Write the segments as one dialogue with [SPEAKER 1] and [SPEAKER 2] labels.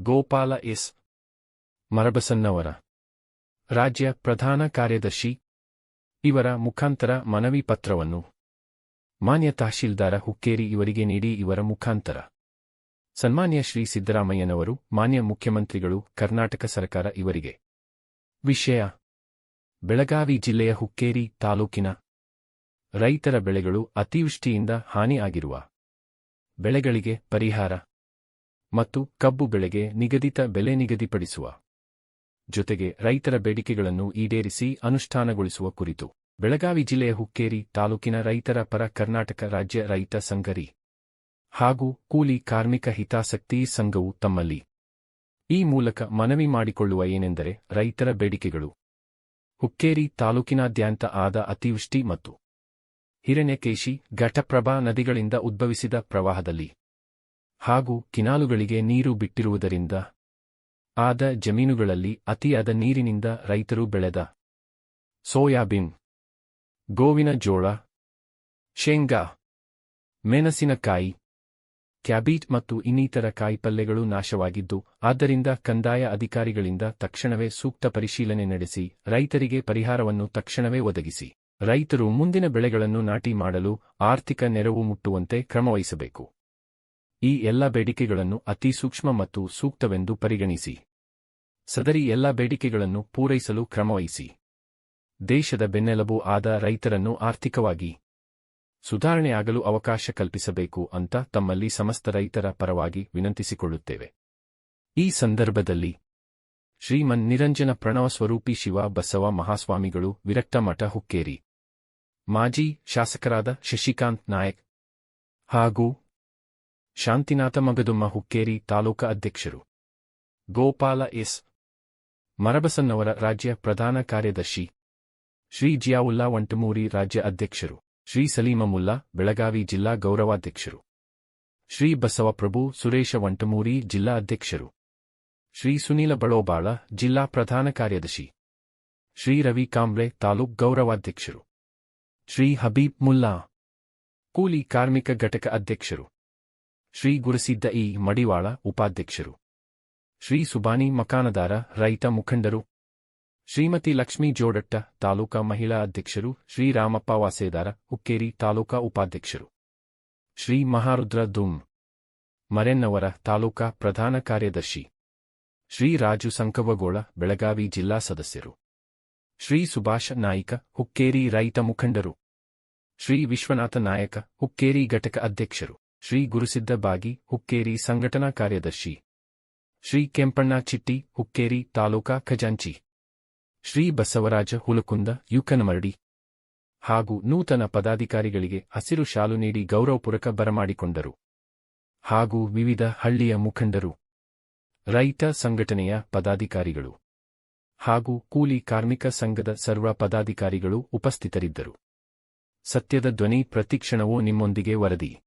[SPEAKER 1] Gopala S. ಮರಬಸನ್ನವರ. ರಾಜ್ಯ ಪ್ರಧಾನ ಕಾರ್ಯದರ್ಶಿ. ಇವರ ಮುಖಾಂತರ ಮನವಿ ಪತ್ರವನ್ನು. ಮಾನ್ಯ ತಹಶೀಲ್ದಾರ ಹುಕ್ಕೇರಿ ಇವರಿಗೆ ನೀಡಿ ಇವರ ಮುಖಾಂತರ. ಸನ್ಮಾನ್ಯ ಶ್ರೀ ಸಿದ್ದರಾಮಯ್ಯನವರು, ಮಾನ್ಯ ಮುಖ್ಯಮಂತ್ರಿಗಳು, ಕರ್ನಾಟಕ ಸರ್ಕಾರ ಇವರಿಗೆ. ವಿಷಯ. ಬೆಳಗಾವಿ ಜಿಲ್ಲೆಯ ಹುಕ್ಕೇರಿ ತಾಲೂಕಿನ. ರೈತರ ಬೆಳೆಗಳು ಅತಿವೃಷ್ಟಿಯಿಂದ ಹಾನಿಯಾಗಿರುವ. ಬೆಳೆಗಳಿಗೆ ಪರಿಹಾರ. ಮತ್ತು ಕಬ್ಬು ಬೆಳೆಗೆ ನಿಗದಿತ ಬೆಲೆ ನಿಗದಿಪಡಿಸುವ. ಜೊತೆಗೆ ರೈತರ ಬೇಡಿಕೆಗಳನ್ನು ಈಡೇರಿಸಿ ಅನುಷ್ಠಾನಗೊಳಿಸುವ ಕುರಿತು. ಬೆಳಗಾವಿ ಜಿಲ್ಲೆಯ ಹುಕ್ಕೇರಿ ತಾಲೂಕಿನ ರೈತರ ಪರ ಕರ್ನಾಟಕ ರಾಜ್ಯ ರೈತ ಸಂಘರಿ ಹಾಗೂ ಕೂಲಿ ಕಾರ್ಮಿಕ ಹಿತಾಸಕ್ತಿ ಸಂಘವು ತಮ್ಮಲ್ಲಿ ಈ ಮೂಲಕ ಮನವಿ ಮಾಡಿಕೊಳ್ಳುವ ಏನೆಂದರೆ ರೈತರ ಬೇಡಿಕೆಗಳು. ಹುಕ್ಕೇರಿ ತಾಲೂಕಿನಾದ್ಯಂತ ಆದ ಅತಿವೃಷ್ಟಿ ಮತ್ತು ಹಿರಣ್ಯಕೇಶಿ ಘಟಪ್ರಭಾ ನದಿಗಳಿಂದ ಉದ್ಭವಿಸಿದ ಪ್ರವಾಹದಲ್ಲಿ ಹಾಗೂ ಕಿನಾಲುಗಳಿಗೆ ನೀರು ಬಿಟ್ಟಿರುವುದರಿಂದ. ಆದ ಜಮೀನುಗಳಲ್ಲಿ ಅತಿಯಾದ ನೀರಿನಿಂದ ರೈತರು ಬೆಳೆದ. ಸೋಯಾಬೀನ್, ಗೋವಿನ ಜೋಳ, ಶೇಂಗಾ, ಮೆಣಸಿನಕಾಯಿ ಕ್ಯಾಬೀಟ್ ಮತ್ತು ಇನ್ನಿತರ ಕಾಯಿಪಲ್ಯಗಳು ನಾಶವಾಗಿದ್ದು, ಆದ್ದರಿಂದ ಕಂದಾಯ ಅಧಿಕಾರಿಗಳಿಂದ ತಕ್ಷಣವೇ ಸೂಕ್ತ ಪರಿಶೀಲನೆ ನಡೆಸಿ, ರೈತರಿಗೆ ಪರಿಹಾರವನ್ನು ತಕ್ಷಣವೇ ಒದಗಿಸಿ. ರೈತರು ಮುಂದಿನ ಬೆಳೆಗಳನ್ನು ನಾಟಿ ಮಾಡಲು ಆರ್ಥಿಕ ನೆರವು ಮುಟ್ಟುವಂತೆ ಕ್ರಮವಹಿಸಬೇಕು. ಈ ಎಲ್ಲ ಬೇಡಿಕೆಗಳನ್ನು ಅತಿ ಸೂಕ್ಷ್ಮ ಮತ್ತು ಸೂಕ್ತವೆಂದು ಪರಿಗಣಿಸಿ. ಸದರಿ ಎಲ್ಲ ಬೇಡಿಕೆಗಳನ್ನು ಪೂರೈಸಲು ಕ್ರಮವಹಿಸಿ. ದೇಶದ ಬೆನ್ನೆಲುಬು ಆದ ರೈತರನ್ನು ಆರ್ಥಿಕವಾಗಿ ಸುಧಾರಣೆಯಾಗಲು ಅವಕಾಶ ಕಲ್ಪಿಸಬೇಕು ಅಂತ ತಮ್ಮಲ್ಲಿ ಸಮಸ್ತ ರೈತರ ಪರವಾಗಿ ವಿನಂತಿಸಿಕೊಳ್ಳುತ್ತೇವೆ. ಈ ಸಂದರ್ಭದಲ್ಲಿ ಶ್ರೀಮನ್ ನಿರಂಜನ ಪ್ರಣವ ಸ್ವರೂಪಿ ಶಿವ ಬಸವ ಮಹಾಸ್ವಾಮಿಗಳು ವಿರಕ್ತ ಮಠ ಹುಕ್ಕೇರಿ. ಮಾಜಿ ಶಾಸಕರಾದ ಶಶಿಕಾಂತ್ ನಾಯಕ್ ಹಾಗೂ ಶಾಂತಿನಾಥ ಮಗದುಮ್ಮ ಹುಕ್ಕೇರಿ ತಾಲೂಕ ಅಧ್ಯಕ್ಷರು. ಗೋಪಾಲ ಎಸ್. ಮರಬಸನ್ನವರ ರಾಜ್ಯ ಪ್ರಧಾನ ಕಾರ್ಯದರ್ಶಿ. ಶ್ರೀ ಜಿಯಾವುಲ್ಲಾ ವಂಟಮೂರಿ ರಾಜ್ಯ ಅಧ್ಯಕ್ಷರು. ಶ್ರೀ ಸಲೀಮಮುಲ್ಲಾ ಬೆಳಗಾವಿ ಜಿಲ್ಲಾ ಗೌರವಾಧ್ಯಕ್ಷರು. ಶ್ರೀ ಬಸವಪ್ರಭು ಸುರೇಶ ವಂಟಮೂರಿ ಜಿಲ್ಲಾ ಅಧ್ಯಕ್ಷರು. ಶ್ರೀ ಸುನೀಲ ಬಳೋಬಾಳ ಜಿಲ್ಲಾ ಪ್ರಧಾನ ಕಾರ್ಯದರ್ಶಿ. ಶ್ರೀ ರವಿ ಕಾಂಬ್ಳೆ ತಾಲೂಕ್ ಗೌರವಾಧ್ಯಕ್ಷರು. ಶ್ರೀ ಹಬೀಬ್ ಮುಲ್ಲಾ. ಕೂಲಿ ಕಾರ್ಮಿಕ ಘಟಕ ಅಧ್ಯಕ್ಷರು. ಶ್ರೀ ಗುರುಸಿದ್ದ ಇ ಮಡಿವಾಳ ಉಪಾಧ್ಯಕ್ಷರು. ಶ್ರೀ ಸುಬಾನಿ ಮಕಾನದಾರ, ರೈತ ಮುಖಂಡರು. ಶ್ರೀಮತಿ ಲಕ್ಷ್ಮೀ ಜೋಡಟ್ಟ, ತಾಲೂಕಾ ಮಹಿಳಾ ಅಧ್ಯಕ್ಷರು. ಶ್ರೀ ರಾಮಪ್ಪ ವಾಸೇದಾರ, ಹುಕ್ಕೇರಿ ತಾಲೂಕಾ ಉಪಾಧ್ಯಕ್ಷರು. ಶ್ರೀ ಮಹಾರುದ್ರ ದುಮ್ ಮರೆನ್ನವರ, ತಾಲೂಕಾ ಪ್ರಧಾನ ಕಾರ್ಯದರ್ಶಿ. ಶ್ರೀ ರಾಜು ಸಂಕವಗೋಳ, ಬೆಳಗಾವಿ ಜಿಲ್ಲಾ ಸದಸ್ಯರು. ಶ್ರೀ ಸುಭಾಷ ನಾಯಿಕ, ಹುಕ್ಕೇರಿ ರೈತ ಮುಖಂಡರು. ಶ್ರೀ ವಿಶ್ವನಾಥ ನಾಯಕ, ಹುಕ್ಕೇರಿ ಘಟಕ ಅಧ್ಯಕ್ಷರು. ಶ್ರೀ ಗುರುಸಿದ್ದ ಬಾಗಿ ಹುಕ್ಕೇರಿ ಸಂಘಟನಾ ಕಾರ್ಯದರ್ಶಿ. ಶ್ರೀ ಕೆಂಪಣ್ಣ ಚಿಟ್ಟಿ ಹುಕ್ಕೇರಿ ತಾಲೂಕಾ ಖಜಾಂಚಿ. ಶ್ರೀ ಬಸವರಾಜ ಹುಲಕುಂದ ಯುಕನಮರಡಿ. ಹಾಗೂ ನೂತನ ಪದಾಧಿಕಾರಿಗಳಿಗೆ ಹಸಿರು ಶಾಲು ನೀಡಿ ಗೌರವಪೂರ್ವಕ ಬರಮಾಡಿಕೊಂಡರು. ಹಾಗೂ ವಿವಿಧ ಹಳ್ಳಿಯ ಮುಖಂಡರು. ರೈತ ಸಂಘಟನೆಯ ಪದಾಧಿಕಾರಿಗಳು. ಹಾಗೂ ಕೂಲಿ ಕಾರ್ಮಿಕ ಸಂಘದ ಸರ್ವ ಪದಾಧಿಕಾರಿಗಳು ಉಪಸ್ಥಿತರಿದ್ದರು. ಸತ್ಯದ ಧ್ವನಿ ಪ್ರತಿಕ್ಷಣವೂ ನಿಮ್ಮೊಂದಿಗೆ ವರದಿ.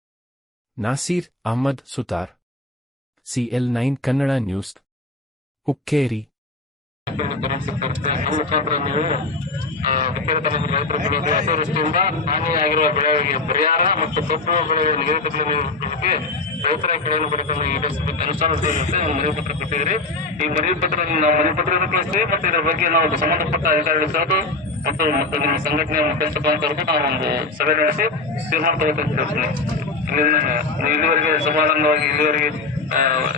[SPEAKER 1] Naseer Ahmed Sutar. CL nine Kannada news. Hukkeri
[SPEAKER 2] ಅತಿವೃಷ್ಟಿಯಿಂದ ಹಾನಿಯಾಗಿರುವ ಬೆಳೆಗಳಿಗೆ ಪರಿಹಾರ ಮತ್ತು ಕಬ್ಬು ಬೆಳೆಗಳ ನಿಗದಿತ ಬೆಲೆ ರೈತರ ಕಡೆಯನ್ನು ಪಡೆದುಕೊಂಡು ಈಡೇರಿಸಬೇಕು ಅನುಷ್ಠಾನಗೊಳಿಸುವಂತೆ ಒಂದು ಮನವಿ ಪತ್ರ ಕೊಟ್ಟಿದ್ದೀರಿ ಈ ಮನವಿ ಪತ್ರ ನಾವು ಮನವಿ ಪತ್ರವನ್ನು ಕಳಿಸ್ತೀವಿ ಮತ್ತು ಇದರ ಬಗ್ಗೆ ನಾವು ಸಂಬಂಧಪಟ್ಟ ಅಧಿಕಾರಿಗಳ ಸಹ ಮತ್ತು ಮತ್ತು ನಿಮ್ಮ ಸಂಘಟನೆಯ ಮುಖ್ಯಸ್ಥ ಅಂತವರೆಗೂ ನಾವು ಒಂದು ಸಭೆ ನಡೆಸಿ ತೀರ್ಮಾನ ನೀವು ಇಲ್ಲಿವರೆಗೆ ಸಮಾಧಾನವಾಗಿ ಇಲ್ಲಿವರೆಗೆ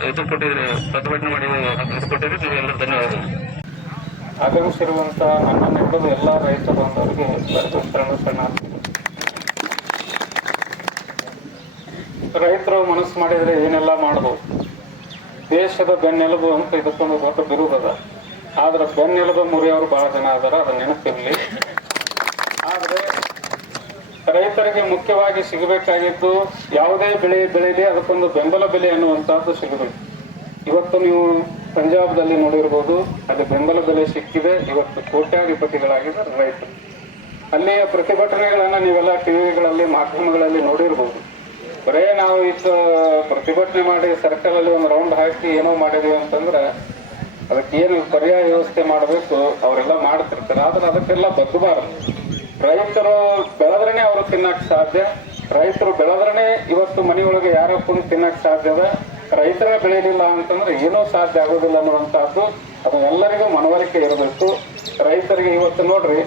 [SPEAKER 2] ಇದು ಕೊಟ್ಟಿದ್ರೆ, ಪ್ರತಿಭಟನೆ ಮಾಡಿ ಇದು ಕೊಟ್ಟಿದ್ರೆ ನಿಮಗೆಲ್ಲರೂ ಧನ್ಯವಾದಗಳು.
[SPEAKER 3] ಆಗಮಿಸಿರುವಂತಹ ನನ್ನ ನೆರಳು ಎಲ್ಲ ರೈತ ಶರಣ ಶರಣಾರ್ಥಿ ರೈತರು ಮನಸ್ಸು ಮಾಡಿದರೆ ಏನೆಲ್ಲ ಮಾಡ್ಬೋದು ದೇಶದ ಬೆನ್ನೆಲುಬು ಅಂತ ಇದಕ್ಕೊಂದು ದೊಡ್ಡ ಬಿರುದದ. ಆದ್ರೆ ಬೆನ್ನೆಲುಬು ಮುರಿಯವರು ಬಹಳ ಜನ ಅದಾರ ಅದನ್ನ ನೆನಪಿರಲಿ ಆದ್ರೆ ರೈತರಿಗೆ ಮುಖ್ಯವಾಗಿ ಸಿಗಬೇಕಾಗಿದ್ದು ಯಾವುದೇ ಬೆಳೆ ಬೆಳೆಯಲಿ ಅದಕ್ಕೊಂದು ಬೆಂಬಲ ಬೆಲೆ ಅನ್ನುವಂಥದ್ದು ಸಿಗಬೇಕು. ಇವತ್ತು ನೀವು ಪಂಜಾಬ್ದಲ್ಲಿ ನೋಡಿರ್ಬೋದು, ಅಲ್ಲಿ ಬೆಂಬಲ ಬೆಲೆ ಸಿಕ್ಕಿದೆ. ಇವತ್ತು ಕೋಟ್ಯಾಧಿಪತಿಗಳಾಗಿದ್ದಾರೆ ರೈತರು. ಅಲ್ಲಿಯ ಪ್ರತಿಭಟನೆಗಳನ್ನು ನೀವೆಲ್ಲ ಟಿವಿಗಳಲ್ಲಿ, ಮಾಧ್ಯಮಗಳಲ್ಲಿ ನೋಡಿರ್ಬೋದು. ಬರೇ ನಾವು ಇಷ್ಟು ಪ್ರತಿಭಟನೆ ಮಾಡಿ ಸರ್ಕಲಲ್ಲಿ ಒಂದು ರೌಂಡ್ ಹಾಕಿ ಏನೋ ಮಾಡಿದೀವಿ ಅಂತಂದ್ರೆ ಅದಕ್ಕೆ ಏನು ಪರ್ಯಾಯ ವ್ಯವಸ್ಥೆ ಮಾಡಬೇಕು, ಅವರೆಲ್ಲ ಮಾಡ್ತಿರ್ತಾರೆ. ಆದ್ರೆ ಅದಕ್ಕೆಲ್ಲ ಬಗ್ಗಬಾರದು. ರೈತರು ಬೆಳೆದ್ರೇನೆ ಅವರು ತಿನ್ನಕ್ ಸಾಧ್ಯ. ರೈತರು ಬೆಳೆದ್ರೇ ಇವತ್ತು ಮನೆಯೊಳಗೆ ಯಾರೋ ಕುಂತು ತಿನ್ನಕ್ ಸಾಧ್ಯದ ರೈತರ ಬೆಳೆಯಲಿಲ್ಲ ಅಂತಂದ್ರೆ ಏನೂ ಸಾಧ್ಯ ಆಗೋದಿಲ್ಲ ಅನ್ನುವಂತಹದ್ದು ಅದು ಎಲ್ಲರಿಗೂ ಮನವರಿಕೆ ಇರಬೇಕು. ರೈತರಿಗೆ ಇವತ್ತು ನೋಡ್ರಿ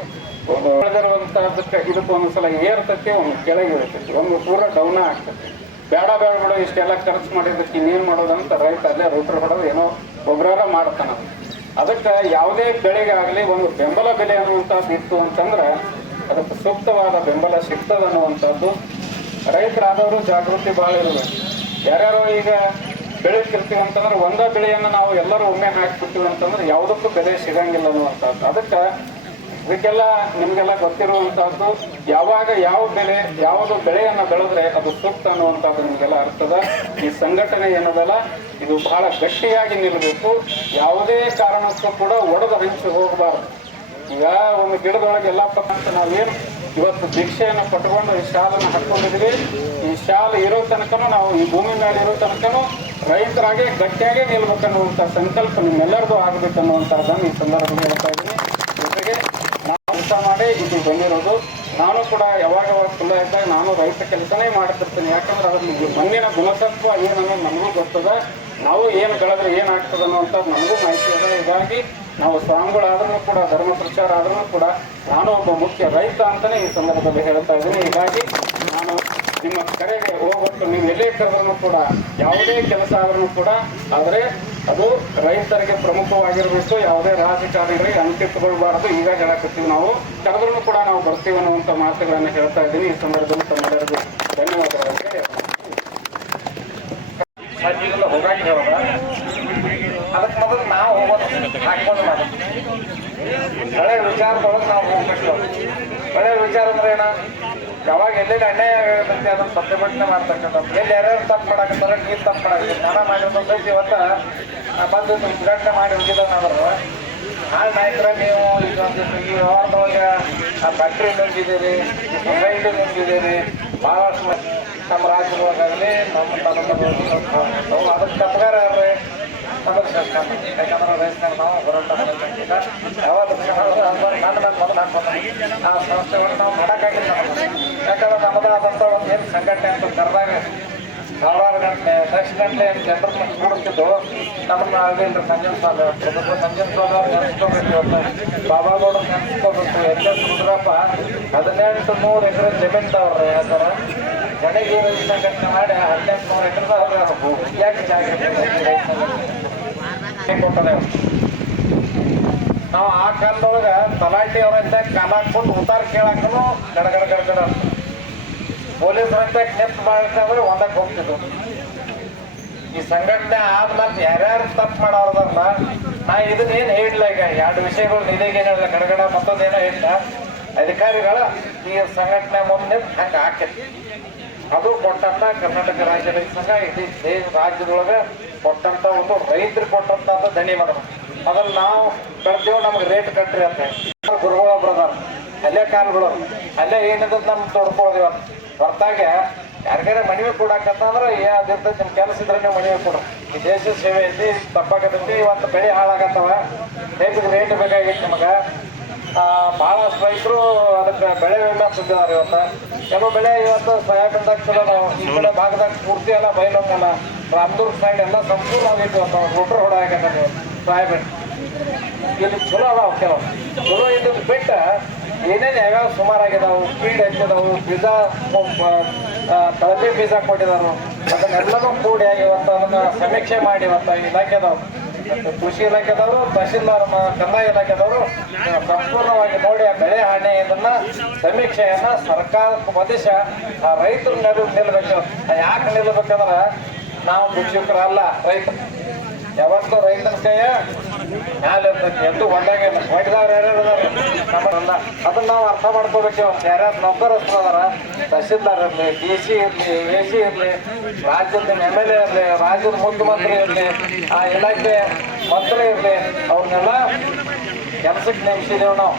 [SPEAKER 3] ಬೆಳೆದಿರುವಂತಹದಕ್ಕೆ ಇದಕ್ಕೆ ಒಂದ್ಸಲ ಏರ್ತೈತಿ, ಒಂದು ಕೆಳಗೆ ಇರ್ತೈತಿ, ಒಂದು ಪೂರ ಡೌನ್ ಆಗ್ತೈತಿ. ಬೇಡ ಬೇಡ ಬೇಡ, ಇಷ್ಟೆಲ್ಲ ಖರ್ಚು ಮಾಡಿದ್ದಕ್ಕೆ ಇನ್ನೇನ್ ಮಾಡೋದಂತ ರೈತ ಅಲ್ಲೇ ರೈತರು ಹೊಡೆದು ಏನೋ ಒಬ್ಬರ ಮಾಡ್ತಾನ. ಅದಕ್ಕೆ ಯಾವುದೇ ಬೆಳೆಗಾಗಲಿ, ಒಂದು ಬೆಂಬಲ ಬೆಲೆ ಅನ್ನುವಂಥದ್ದು ಇತ್ತು ಅಂತಂದ್ರೆ ಅದಕ್ಕೆ ಸೂಕ್ತವಾದ ಬೆಂಬಲ ಸಿಗ್ತದನ್ನುವಂಥದ್ದು ರೈತರಾದವರು ಜಾಗೃತಿ ಭಾಳ ಇರಬೇಕು ಯಾರ್ಯಾರೋ ಈಗ ಬೆಳೀತಿರ್ತೀವಿ ಅಂತಂದ್ರೆ ಒಂದ ಬೆಳೆಯನ್ನು ನಾವು ಎಲ್ಲರೂ ಒಮ್ಮೆ ಹಾಕ್ಬಿಡ್ತೀವಿ ಅಂತಂದ್ರೆ ಯಾವುದಕ್ಕೂ ಬೆಲೆ ಸಿಗಂಗಿಲ್ಲ ಅನ್ನುವಂಥದ್ದು. ಅದಕ್ಕೆ ಇದಕ್ಕೆಲ್ಲ ನಿಮಗೆಲ್ಲ ಗೊತ್ತಿರುವಂತಹದ್ದು ಯಾವಾಗ ಯಾವ ಬೆಳೆ, ಯಾವುದು ಬೆಳೆಯನ್ನ ಬೆಳೆದ್ರೆ ಅದು ಸೂಕ್ತ ಅನ್ನುವಂಥದ್ದು ನಿಮಗೆಲ್ಲ ಅರ್ಥದ. ಈ ಸಂಘಟನೆ ಏನದಲ್ಲ ಇದು ಬಹಳ ಗಟ್ಟಿಯಾಗಿ ನಿಲ್ಲಬೇಕು. ಯಾವುದೇ ಕಾರಣಕ್ಕೂ ಕೂಡ ಒಡೆದು ಹಂಚಿ ಹೋಗಬಾರದು. ಈಗ ಒಂದು ಗಿಡದೊಳಗೆ ಎಲ್ಲ ಅಂತ ನಾವೇನು ಇವತ್ತು ಭಿಕ್ಷೆಯನ್ನು ಪಟ್ಕೊಂಡು ಈ ಶಾಲನ್ನು ಹಾಕೊಂಡಿದ್ವಿ ಈ ಶಾಲ ಇರೋ ತನಕನೂ ನಾವು ಈ ಭೂಮಿ ಮೇಲೆ ಇರೋ ತನಕನೂ ರೈತರಾಗೆ ಗಟ್ಟಿಯಾಗೆ ನಿಲ್ಬೇಕನ್ನುವಂಥ ಸಂಕಲ್ಪ ನಿಮ್ಮೆಲ್ಲರಿಗೂ ಆಗಬೇಕನ್ನುವಂಥದ್ದನ್ನು ಈ ಸಂದರ್ಭದಲ್ಲಿ ಹೇಳ್ತಾ ಇದ್ದೀನಿ. ಜೊತೆಗೆ ನಾವು ಕೆಲಸ ಮಾಡಿ ಇದು ಬಂದಿರೋದು. ನಾನು ಕೂಡ ಯಾವಾಗ ಯಾವಾಗ ಖುಲ್ಲ ಇದ್ದಾಗ ನಾನು ರೈತ ಕೆಲಸನೇ ಮಾಡ್ತಿರ್ತೇನೆ. ಯಾಕಂದ್ರೆ ಅದ್ರ ಮಣ್ಣಿನ ಗುಣತತ್ವ ಏನನ್ನೋದು ನಮಗೂ ಗೊತ್ತದ. ನಾವು ಏನು ಬೆಳೆದ್ರೆ ಏನಾಗ್ತದೆ ಅನ್ನುವಂಥದ್ದು ನಮಗೂ ಮಾಹಿತಿ ಅದ ಹೀಗಾಗಿ ನಾವು ಸ್ವಾಮಿಗಳಾದ್ರೂ ಕೂಡ, ಧರ್ಮ ಪ್ರಚಾರ ಆದ್ರೂ ಕೂಡ ನಾನು ಒಬ್ಬ ಮುಖ್ಯ ರೈತ ಅಂತಲೇ ಈ ಸಂದರ್ಭದಲ್ಲಿ ಹೇಳ್ತಾ ಇದ್ದೀನಿ. ಹೀಗಾಗಿ ನಾನು ನಿಮ್ಮ ಕರೆಗೆ ಹೋಗ್ಬಿಟ್ಟು ನೀವು ಎಲ್ಲೇ ಕರೆದ್ರೂ ಕೂಡ, ಯಾವುದೇ ಕೆಲಸ ಆದ್ರೂ ಕೂಡ, ಆದರೆ ಅದು ರೈತರಿಗೆ ಪ್ರಮುಖವಾಗಿರಬೇಕು ಯಾವುದೇ ರಾಜಕಾರಣಿಗಳಿಗೆ ಅಂಕಿತಗೊಳ್ಬಾರದು ಈಗ ಹೇಳಕತ್ತೀವಿ ನಾವು. ಕರೆದ್ರೂ ಕೂಡ ನಾವು ಬರ್ತೀವಿ ಅನ್ನುವಂಥ ಮಾತುಗಳನ್ನು ಹೇಳ್ತಾ ಇದ್ದೀನಿ. ಈ ಸಂದರ್ಭದಲ್ಲಿ ತಮ್ಮೆಲ್ಲರಿಗೂ ಧನ್ಯವಾದಗಳು ಅಂತ ಹೇಳಿ
[SPEAKER 4] ಸಾಧ್ಯವಿಲ್ಲ ಹೋಗಾಕ ಹೇಳೋದ ಅದಕ್ಕೆ ಮೊದಲು ನಾವು ಹಳೆ ವಿಚಾರದೊಳಗೆ ನಾವು ಹೋಗ್ಬೇಕು ಹಳೆ ವಿಚಾರ ಅಂದ್ರೆ ಏನ? ಯಾವಾಗ ಎಲ್ಲೆಲ್ಲಿ ಅನ್ಯಾಯ ಆಗತ್ತೆ ಅದನ್ನ ಪ್ರತಿಭಟನೆ ಮಾಡ್ತಕ್ಕಂಥ ಎಲ್ಲಿ ಯಾರ್ಯಾರು ತಪ್ಪು ಮಾಡಾಕತ್ತಾರ, ನೀರು ತಪ್ಪು ಮಾಡಾಕತ್ತಾರೆ. ಸ್ನಾನ ಮಾಡಿರ್ತೈತಿ ಇವತ್ತ ಬಂದು ಉದ್ಘಾಟನೆ ಮಾಡಿ ಹೋಗಿದ್ದಾನಂದ್ರೆ ಆ ನಾಯಕರ, ನೀವು ಇದೊಂದು ಈ ವ್ಯವಹಾರದೊಳಗೆ ಆ ಫ್ಯಾಕ್ಟ್ರಿ ನುಂಗಿದ್ದೀರಿ ಈ ಸೊಸೈಟಿ ನುಂಗಿದ್ದೀರಿ ಭಾಳಷ್ಟು ನಮ್ಮ ರಾಜ್ಯದೊಳಗಾಗಲಿ, ನಮ್ಮ ನಾವು ಅದಕ್ಕೆ ತಪ್ಪಗಾರ ಯಾಕಂದ್ರೆ ರೈತನಾಗ ನಾವು ಹೋರಾಟ ಯಾವಾಗ ನನ್ನ ನನ್ನ ಮೊದಲು ಆ ಸಂಸ್ಥೆಗಳನ್ನು ನಾವು ಮಾಡೋಕ್ಕಾಗಿಲ್ಲ ಯಾಕಂದ್ರೆ ನಮ್ಮದೇ ಆದಂಥ ಏನು ಸಂಘಟನೆ ಅಂತ ಕರೆದಾಗ ಸಾವಿರಾರು ಗಂಟೆ ಲಕ್ಷ ಗಂಟೆ ಜನರ ಕೂಡ್ತಿದ್ದು ನಮ್ಮನ್ನ ಆಗಿಲ್ಲ ಸಂಜೆ ಸ್ವಾಮಿ ಪ್ರಭುತ್ವ ಸಂಜೆ ಅವ್ರು ನೆನೆಸ್ಕೋಬೇಕು ಇವತ್ತು ಬಾಬಾಗೌಡರು ನೆನೆಸ್ಕೋಬೇಕು ಹದಿನೆಂಟು ನೂರು ಎಕರೆ ಜಮೀನ್ದವ್ರು ಯಾಕಂದ್ರೆ ಜನಗೆ ಸಂಘಟನೆ ಮಾಡಿ ಹದಿನೆಂಟು ನೂರು ಎಕರೆದವ್ರು ಯಾಕೆ ಜಾಗ ಕೊಟ್ಟದೆ ನಾವು ಆ ಕಾಲದೊಳಗ ತಲಾಟಿ ಅವರಂತ ಕಾಲ ಹಾಕ್ಬಿಟ್ಟು ಉತ್ತಾರ ಕೇಳಕ್ಕೂ ಗಡಗಡ ಗಡಗಡ ಪೊಲೀಸರಂತ ನಿಂತು ಮಾಡ್ಕೊಂಡ್ರೆ ಒಂದಕ್ಕೆ ಹೋಗ್ತಿದ್ವು ಈ ಸಂಘಟನೆ ಆದ್ಮೇಲೆ ಯಾರ್ಯಾರು ತಪ್ಪು ಮಾಡೋರ್ದನ್ನ ನಾ ಇದನ್ನ ಏನು ಹೇಳಿಲ್ಲ ಈಗ. ಎರಡು ವಿಷಯಗಳು ನಿನಗೆ ಹೇಳಲ್ಲ ಗಡಗಡ ಮತ್ತೊಂದೇನೋ ಹೇಳಿಲ್ಲ ಅಧಿಕಾರಿಗಳ ಈ ಸಂಘಟನೆ ಮುಂದೆ ಹಂಗೆ ಹಾಕೈತಿ ಅದು ಕೊಟ್ಟಂತ ಕರ್ನಾಟಕ ರಾಜ್ಯ ರೈತ ಸಂಘ, ಇಡೀ ದೇಶ ರಾಜ್ಯದೊಳಗೆ ಕೊಟ್ಟಂತ ಒಂದು ರೈತರು ಕೊಟ್ಟಂತ ದಣಿ ಅದ್ರಲ್ಲಿ ನಾವು ಕಟ್ತೀವಿ ನಮ್ಗೆ ರೇಟ್ ಕಟ್ಟ್ರಿ ಅಂತ ಗುರುಗಳ ಬ್ರದರ್, ಅಲ್ಲೇ ಕಾಲ್ಗಳು. ಅಲ್ಲೇ ಏನಿದೆ ನಮ್ ತೊಡ್ಕೊಳ್ದಿವ ಹೊರತಾಗ ಯಾರಿಗಾರ ಮನವಿ ಕೊಡಾಕತ್ತಂದ್ರೆ ಅದಿರ್ತೈತಿ ನಿಮ್ ಕೆಲಸ ಇದ್ರೆ ನೀವು ಮನವಿ ಕೊಡು ಈ ದೇಶದ ಸೇವೆ ಐತಿ, ತಪ್ಪಾಗತೈತಿ, ಇವತ್ತು ಬೆಳೆ ಹಾಳಾಗತ್ತವ. ರೈತರಿಗೆ ರೇಟ್ ಬೇಕಾಗಿತ್ತು ನಿಮಗೆ? ಭಾಳಷ್ಟು ರೈತರು ಅದಕ್ಕೆ ಬೆಳೆ ವಿಮೆ ತುಂಬಿದ್ದಾರೆ ಇವತ್ತು. ಕೆಲವು ಬೆಳೆ ಇವತ್ತು ನಾವು ಈ ಕಡೆ ಭಾಗದಾಗ ಪೂರ್ತಿ ಎಲ್ಲ ಬೈಲೊಂಗಲ್ಲ ರಾಮದುರ್ಗ ಸೈಡ್ ಎಲ್ಲ ಸಂಪೂರ್ಣ ಆಗಿತ್ತು ಅಂತ ರೋಟ್ರ್ ಹೊಡ ಆಗತ್ತೆ ಸೋಯಾಬೀನ್ ಇಲ್ಲಿ ಚಲೋ ಅದಾವ ಕೆಲವು. ಚಲೋ ಇದ್ದದ್ದು ಬಿಟ್ಟು ಏನೇನು ಯಾವ್ಯಾವ ಸುಮಾರು ಆಗಿದಾವೆ ಫೀಡ್ ಹೆಚ್ಚಿದಾವು. ಬೀಜ ಕಳಪೆ ಬೀಜ ಕೊಟ್ಟಿದಾರು. ಅದನ್ನೆಲ್ಲನೂ ಕೂಡಿ ಇವತ್ತು ಅದನ್ನ ಸಮೀಕ್ಷೆ ಮಾಡಿ ಇವತ್ತು ಇಲಾಖೆದವ್ರು ಮತ್ತು ಕೃಷಿ ಇಲಾಖೆದವರು, ತಹಶೀಲ್ದಾರ್ ಕಂದಾಯ ಇಲಾಖೆದವರು ಸಂಪೂರ್ಣವಾಗಿ ನೋಡಿ ಆ ಬೆಳೆ ಹಾನಿ ಇದನ್ನ ಸಮೀಕ್ಷೆಯನ್ನ ಸರ್ಕಾರ ಉದ್ದೇಶ ಆ ರೈತರು ನಡುವೆ ನಿಲ್ಬೇಕು. ಯಾಕೆ ನಿಲ್ಬೇಕಂದ್ರ, ನಾವು ಕೃಷಿಕರಲ್ಲ ರೈತರು ಯಾವತ್ತೂ ರೈತನ ಕೈಯ ಮ್ಯಾಲ ಎದ್ದು ಎಂದು ಒಂದಾಗೆ ಹೊಯ್ದವ್ರು ಯಾರ್ಯಾರು ನಮ್ಮನ್ನ. ಅದನ್ನ ನಾವು ಅರ್ಥ ಮಾಡ್ಕೋಬೇಕು ಯಾರ್ಯಾರು ನೌಕರಸ್ಥರು ಅದಾರ ತಹಸೀಲ್ದಾರ್ ಇರಲಿ, ಡಿ ಸಿ ಇರಲಿ, ಎ ಸಿ ಇರಲಿ, ರಾಜ್ಯದ ಎಂ ಎಲ್ ಎ ಇರಲಿ, ರಾಜ್ಯದ ಮುಖ್ಯಮಂತ್ರಿ ಇರಲಿ, ಆ ಇಲಾಖೆ ಮಂತ್ರಿ ಇರಲಿ, ಅವ್ರನ್ನೆಲ್ಲ ಕೆಲಸಕ್ಕೆ ನೇಮಿಸಿದೇವು ನಾವು.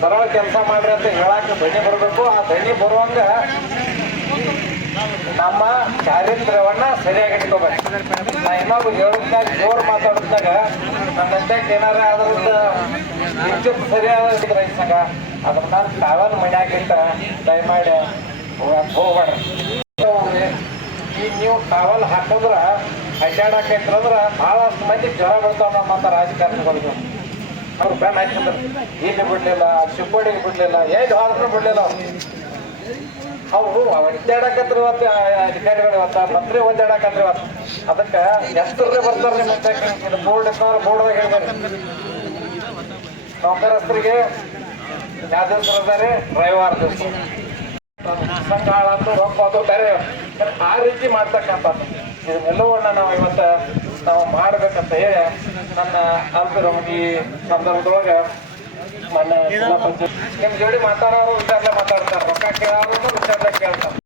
[SPEAKER 4] ಸರಳ ಕೆಲಸ ಮಾಡ್ರಿ ಅಂತ ಹೇಳಕ್ಕೆ ಧ್ವನಿ ಬರಬೇಕು. ಆ ಧ್ವನಿ ಬರುವಂಗ ನಮ್ಮ ಚಾರಿತ್ರ್ಯವನ್ನ ಸರಿಯಾಗಿ ಇಟ್ಕೋಬೇಕು ನಾ ಇನ್ನೊಬ್ಬ ಹೇಳದ್ನಾಗ ಜೋರ್ ಮಾತಾಡಿದಾಗ ನನ್ನ ಏನಾರ ಅದರಿಂದ ಹೆಚ್ಚು ಸರಿಯಾದ ರೈತ ಸಂಘ ನಾನು ತಾವನ್ ಮನ್ಯಾಗಿಟ್ಟ ದಯಮಾಡಿ ಹೋಗ್ಬೇಡ್ರಿ. ಈಗ ನೀವು ಟವಲ್ ಹಾಕಿದ್ರ ಅಂದ್ರೆ ಬಹಳಷ್ಟು ಮಂದಿ ಜ್ವರ ಬರ್ತಾವ ನಮ್ಮ ರಾಜಕಾರಣಿಗಳಿಗೆ ಅವ್ರು ಬೆನ್ನ ಹಾಕಿದ್ರು. ಇಲ್ಲಿ ಬಿಡ್ಲಿಲ್ಲ ಚಿಕ್ಕೋಡಿಗೆ ಬಿಡ್ಲಿಲ್ಲ ಏಜ್ ಹೋದ್ರೂ ಬಿಡ್ಲಿಲ್ಲ ಅವ್ರು ಒದ್ದಾಡಕತ್ರ ಇವತ್ತು ಅಧಿಕಾರಿಗಳು ಇವತ್ತು ಮಂತ್ರಿ ಒದ್ದಾಡಕತ್ರ ಇವತ್ತು. ಅದಕ್ಕೆ ಎಷ್ಟರೇ ಬರ್ತಾರೆ ನಿಮ್ಮ ಬೋರ್ಡ್ ಇರ್ತಾರ ಬೋರ್ಡ್ದಾಗ ಹೇಳ್ತಾರೆ ನೌಕರಸ್ಥರಿಗೆ ಯಾವ ದಿವಸ ಇರ್ತಾರೆ ರವಿವಾರ ದಿವಸ ಸಂಘ ಅಂತ ರೊಕ್ಕ ಅದು ಬೇರೆ. ಆ ರೀತಿ ಮಾಡ್ತಕ್ಕಂಥದ್ದು ಇದನ್ನೆಲ್ಲವನ್ನ ನಾವು ಇವತ್ತು ನಾವು ಮಾಡ್ಬೇಕಂತ ಹೇಳಿ ನನ್ನ ಅಲ್ಪಿರೋ ಈ ಸಂದರ್ಭದೊಳಗೆ ಪಂಚಾಯತ್ ನಿಮ್ ಜೋಡಿ ಮಾತಾಡೋರು ವಿಚಾರ ಮಾತಾಡ್ತಾರೆ? ರೊಕ್ಕ ಕೇಳೋರು ವಿಚಾರಲೆ Welcome.